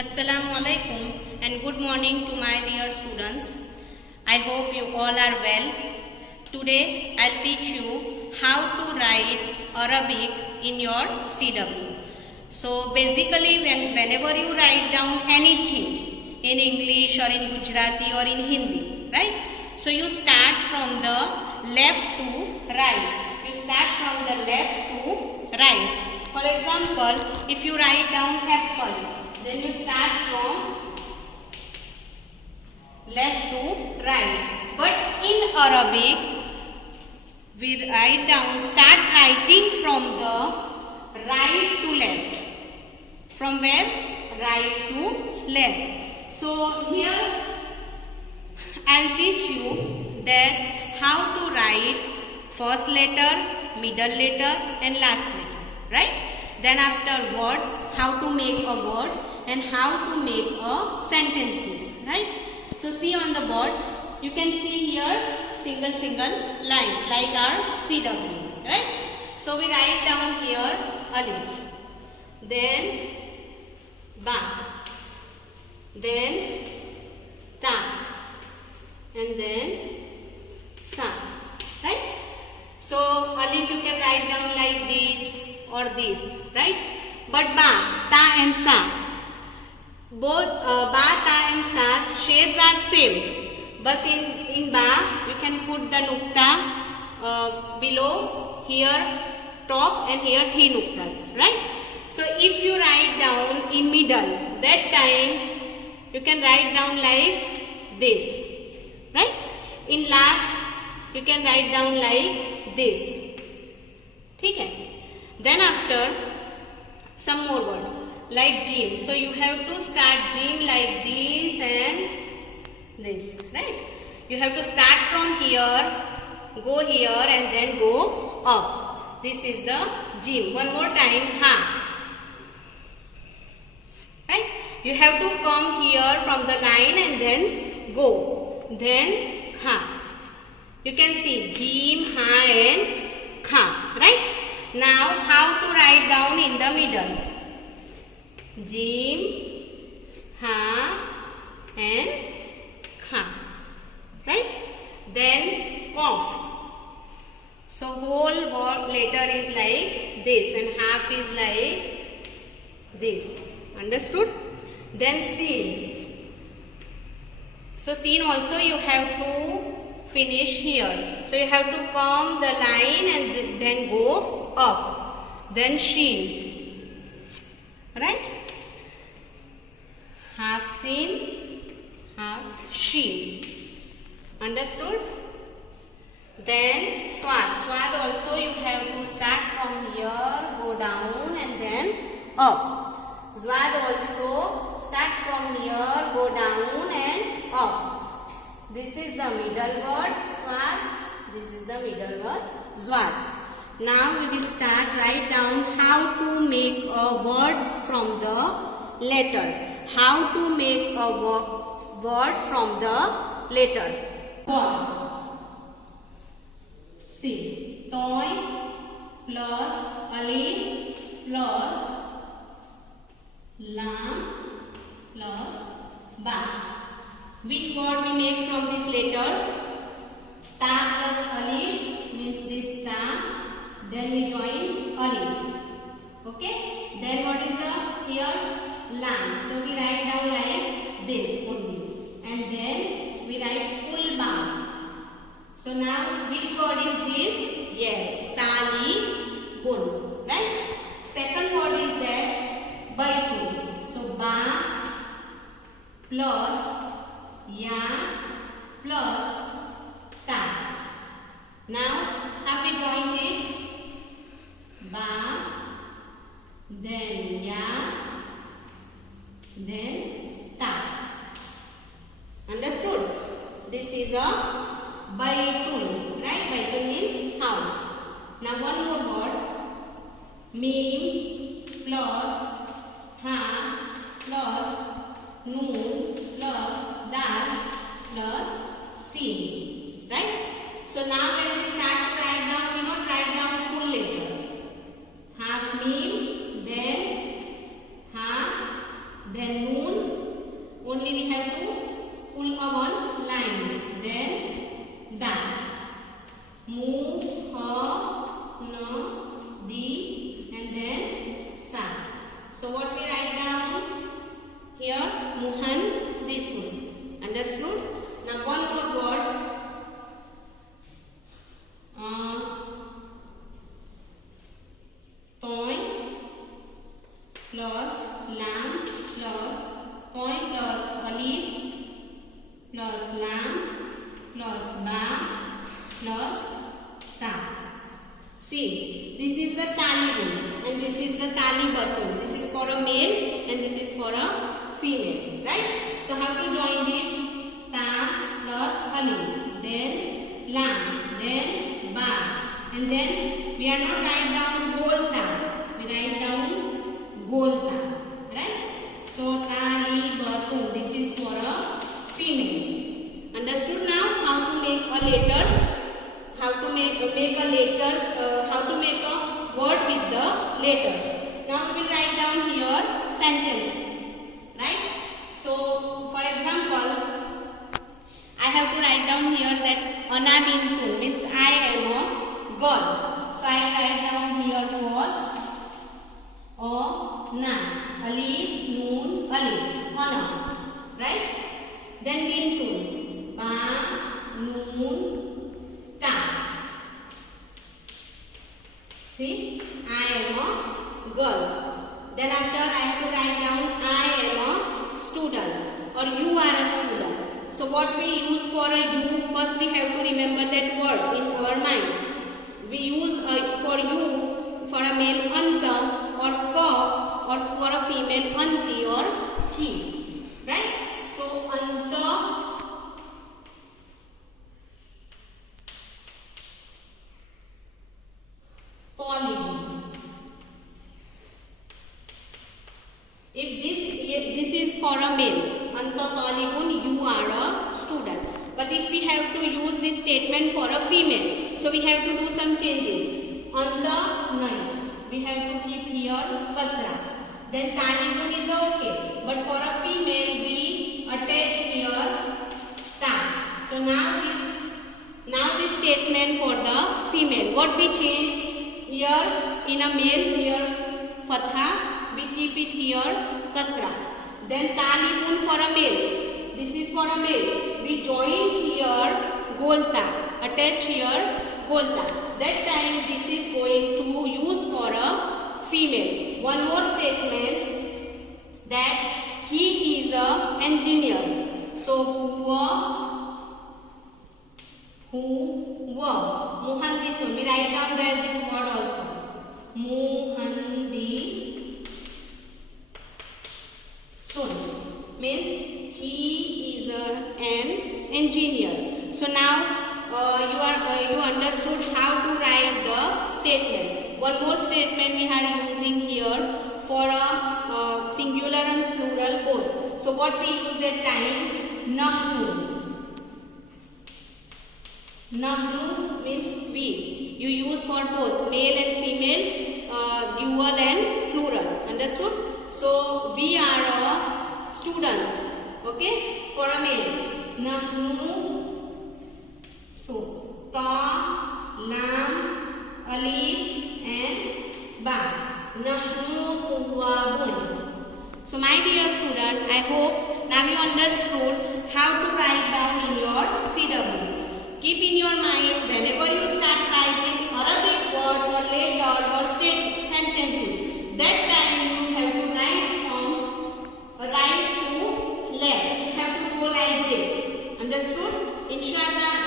Assalamu alaikum and good morning to my dear students. I hope you all are well. Today I'll teach you how to write Arabic in your CW. So basically whenever you write down anything in English or in Gujarati or in Hindi, right? So you start from the left to right. You start from the left to right. For example, if you write down apple, then you start from left to right. But in Arabic, we start writing from the right to left. From where? Right to left. So here I'll teach you that how to write first letter, middle letter and last letter, right? Then after words, how to make a word and how to make a sentences, right? So see on the board, you can see here single lines like our CW, right? So we write down here alif, then ba, then ta, and then sa, right? So alif you can write down like this or this, right? But ba, ta and sa, both ba, ta and sa shapes are same. But in ba, you can put the nukta below, here top and here three nuktas, right? So if you write down in middle, that time you can write down like this, right? In last, you can write down like this. Okay? Then after, some more word like jim. So you have to start jim like this and this, right? You have to start from here, go here and then go up. This is the jim. One more time, ha. Right? You have to come here from the line and then go. Then ha. You can see jim, ha and kha, right? Now how to write down in the middle? Jim, ha and kha, right? Then qaf. So whole word letter is like this and half is like this. Understood? Then sin. So sin also you have to finish here. So you have to come the line and then go up. Then shin. Right? Half sin, half shin. Understood? Then swad. Swad also you have to start from here, go down and then up. Zwad also start from here, go down and up. This is the middle word, swad. This is the middle word, zwad. Now we will start write down how to make a word from the letter. How to make a word from the letter. One. See, toy plus alif plus lam plus ba. Which word we make from these letters? Ta plus alif means this ta. Then we join alif. Okay? Then what is the here? Lam. So we write down like this only. And then we write full ba. So now which word is this? Yes, tali gun. Right? Second word is that baitu. So ba plus ya plus ta. Now have we joined it? Ba, then ya, then ta. Understood? This is a baitun, right? Baitun means house. Now one more word. Mim plus ha plus noon plus dal plus sin, right? So now when we start to write down, we not write down full letter. Half mim, then ha, then noon, only we have to pull a one line. Then da. Mu, ha, na, di, and then sa. So what we write down here? Muhan, this one. Understood? Now one more word. Toy plus lamb plus toy plus alif plus lamb plus ba plus ta. See, this is the tali room and this is the tali button. This is for a male and this is for a female, right? So how to join it? Ta plus alif, then lam, then ba, and then we are not write down whole ta, we write down gol ta, right? So tali button, this is for a female. Understood now how to make a letters? How to make a letters? How to make a word with the letters? Now we will write down here sentence, right? So for example, I have to write down here that Ana bintu means I am a girl. So I write down here first na, alif, noon, alif, Ana, right? Then bintu, ba, noon, ta. See, I am a girl. Then after I have to write down I am a student or you are a student. So what we use for a you, first we have to remember that word in our mind. We use for you, for a male anta or ka, or for a female anti or ki, right? So anta talibun. If this is for a male, anta talibun, you are a student. But if we have to use this statement for a female, so we have to do some changes. Anta nai, we have to keep here kasra. Then talibun is okay, but for a female we attach here ta. So now this statement for the female, what we change here in a male, here fatha, we keep it here kasra. Then talibun for a male, this is for a male, we join here golta, attach here golta. That time this is going to use for a female. One more statement that he is a engineer. So who were Muhandis, we write down there this word also. Muhandi Sun means he is an engineer. So now you understood how to write the statement. One more statement we are using here for a singular and plural both. So what we use that time? Nahnu. Nahnu means we. You use for both male and female, dual and plural. Understood? So we are students. Okay? For a male. Nahnu. So ta, lam, alif and ba. Nahnu tullabun. So my dear student, I hope now you understood how to write down in your syllabus. Keep in your mind whenever you start writing Arabic words or letters or sentences, that time you have to write from right to left. You have to go like this. Understood? Inshallah.